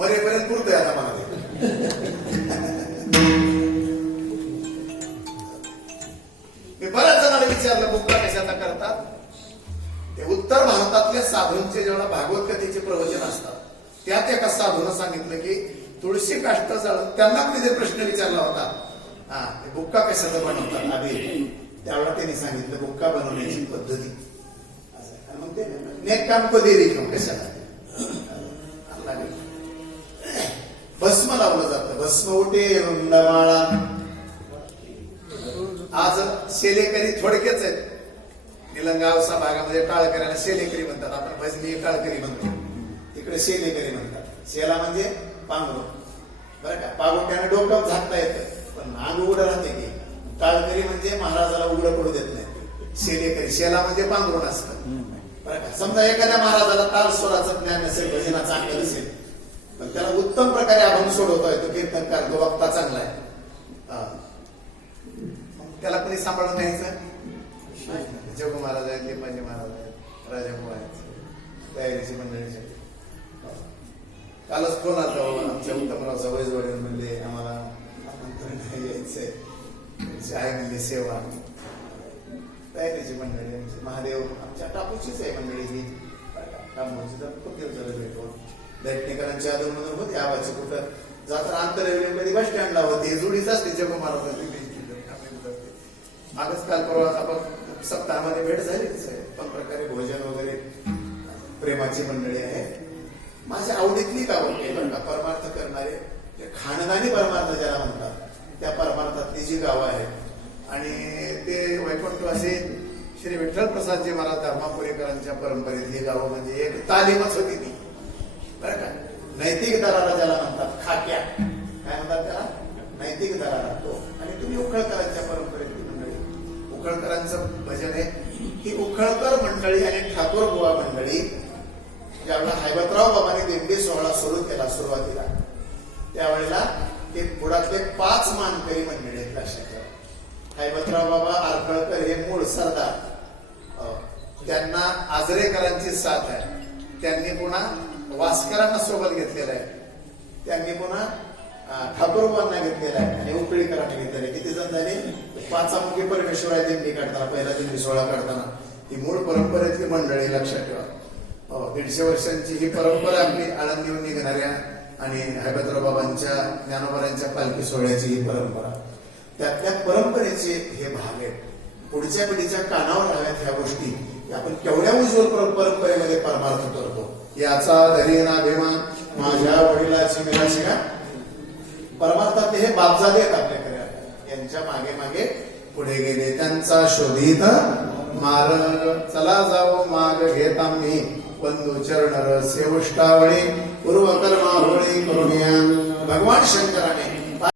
मरेपर्यंत पुरतोय आता मला ते. मी बऱ्याच जणांना विचारलं बुक्का कशाचा करतात? ते उत्तर भारतातल्या साधूंचे जेव्हा भागवत कथेचे प्रवचन असतात त्यात एका साधूनं सांगितलं की तुळशी काष्ट जाळून त्यांना मी ते प्रश्न विचारला होता. हा ते बुक्का कशाचा बनवतात? आधी त्यावेळेला त्यांनी सांगितलं बुक्का बनवण्याची पद्धती. असं. मग ते नेक काम कधी रिकम कशाला? भस्म लावलं जातं. भस्म उठे रुंदमाळा आज शेलेकरी थोडक्याच आहेत. निलंगावसा भागामध्ये टाळकऱ्याला शेलेकरी म्हणतात. आपण भजनी टाळकरी म्हणतो. तिकडे शेलेकरी म्हणतात. शेला म्हणजे पांघरू बरं का? पागोट्याने डोकं झाकता येतं. पण अंग उघडं राहते की टाळकरी म्हणजे महाराजाला उघडं पडू देत नाही. शेलेकरी शेला म्हणजे पांघरून असतं. बरं का? समजा एखाद्या महाराजाला ताल स्वराचं ज्ञान नसेल भजनाचा अंग नसेल पण त्याला उत्तम प्रकारे आपण सोडवता येतो कीर्तनकार तो वक्ता चांगला आहे. हा. त्याला कोणी सांभाळून द्यायचं जगू महाराज आहेत लिंबाजी महाराज आहेत राजाभाऊ आहेत तयारीची मंडळीचे. कालच फोन आला हो, आमच्या उत्तमराव सवय वडील म्हणले आम्हाला आहे, यायचंय आहे म्हणजे सेवा. तयारीची मंडळी महादेव आमच्या टापूचीच आहे मंडळी ही. टापूची तर खूप दिवस झाले भेटून दैटणेकरांच्या म्हणून होते आवाजची कुठं जाताना आंतरमध्ये बस स्टँडला होती. जुडीच असते जगू महाराजांची मागच काल परवा आपण सप्ताहामध्ये भेट झालीच पण प्रकारे भोजन वगैरे प्रेमाची मंडळी आहे. माझ्या आवडीतली गावं आहे बरं का? परमार्थ करणारे खानदानी परमार्थ ज्याला म्हणतात त्या परमार्थातली जी गावं आहेत. आणि ते वैकुंठवासी श्री विठ्ठल प्रसादजी महाराज धर्मापुरेकरांच्या परंपरेत ही गावं म्हणजे एक तालीमच होती. दरारा ज्याला म्हणतात खाक्या. काय म्हणतात त्याला? नैतिक दरारा तो. आणि तुम्ही उखळकरांच्या परंपरेतली मंडळी. उखळकरांचं भजन आहे ही उखळकर मंडळी आणि ठाकूर बुवा मंडळी ज्यावेळेला हैबतराव बाबांनी दिंडी सोहळा सुरू केला सुरुवातीला त्यावेळेला ते पुढातले पाच मानकरी मंडळी आहेत लक्षात हैबतराव बाबा आरखळकर हे मूळ सरदार. अं, त्यांना आजरेकरांची साथ आहे. त्यांनी पुन्हा वास्करांना सोबत घेतलेलं आहे. त्यांनी पुन्हा ठाकूरबांना घेतलेला आहे. आणि उकळीकरांना किती जण झाले? पाचामुखी परमेश्वर दिंडी काढताना पहिला दिंडी सोहळा काढताना. ही मूळ परंपरेतली मंडळी लक्षात ठेवा. हो, दीडशे वर्षांची ही परंपरा आपली आळंदीहून निघणाऱ्या आणि हैबतराव बाबांच्या ज्ञानोबरांच्या पालखी सोहळ्याची ही परंपरा. त्या त्या परंपरेचे हे भाग आहेत. पुढच्या पिढीच्या कानावर राहाव्यात ह्या गोष्टी. आपण केवढ्या उज्ज्वल परंपरेमध्ये परमार्थ करतो. याचा धैर्य अभिमान माझ्या वडिलाची मिलाची का परमार्थातले हे बापजादे आहेत आपल्याकडे. यांच्या मागे मागे पुढे गेले. त्यांचा शोधित मार्ग. चला जाओ माग घेत आम्ही. बंधू चरण सेवष्टावळी पूर्वकर्मा होळी करुणिया भगवान शंकराने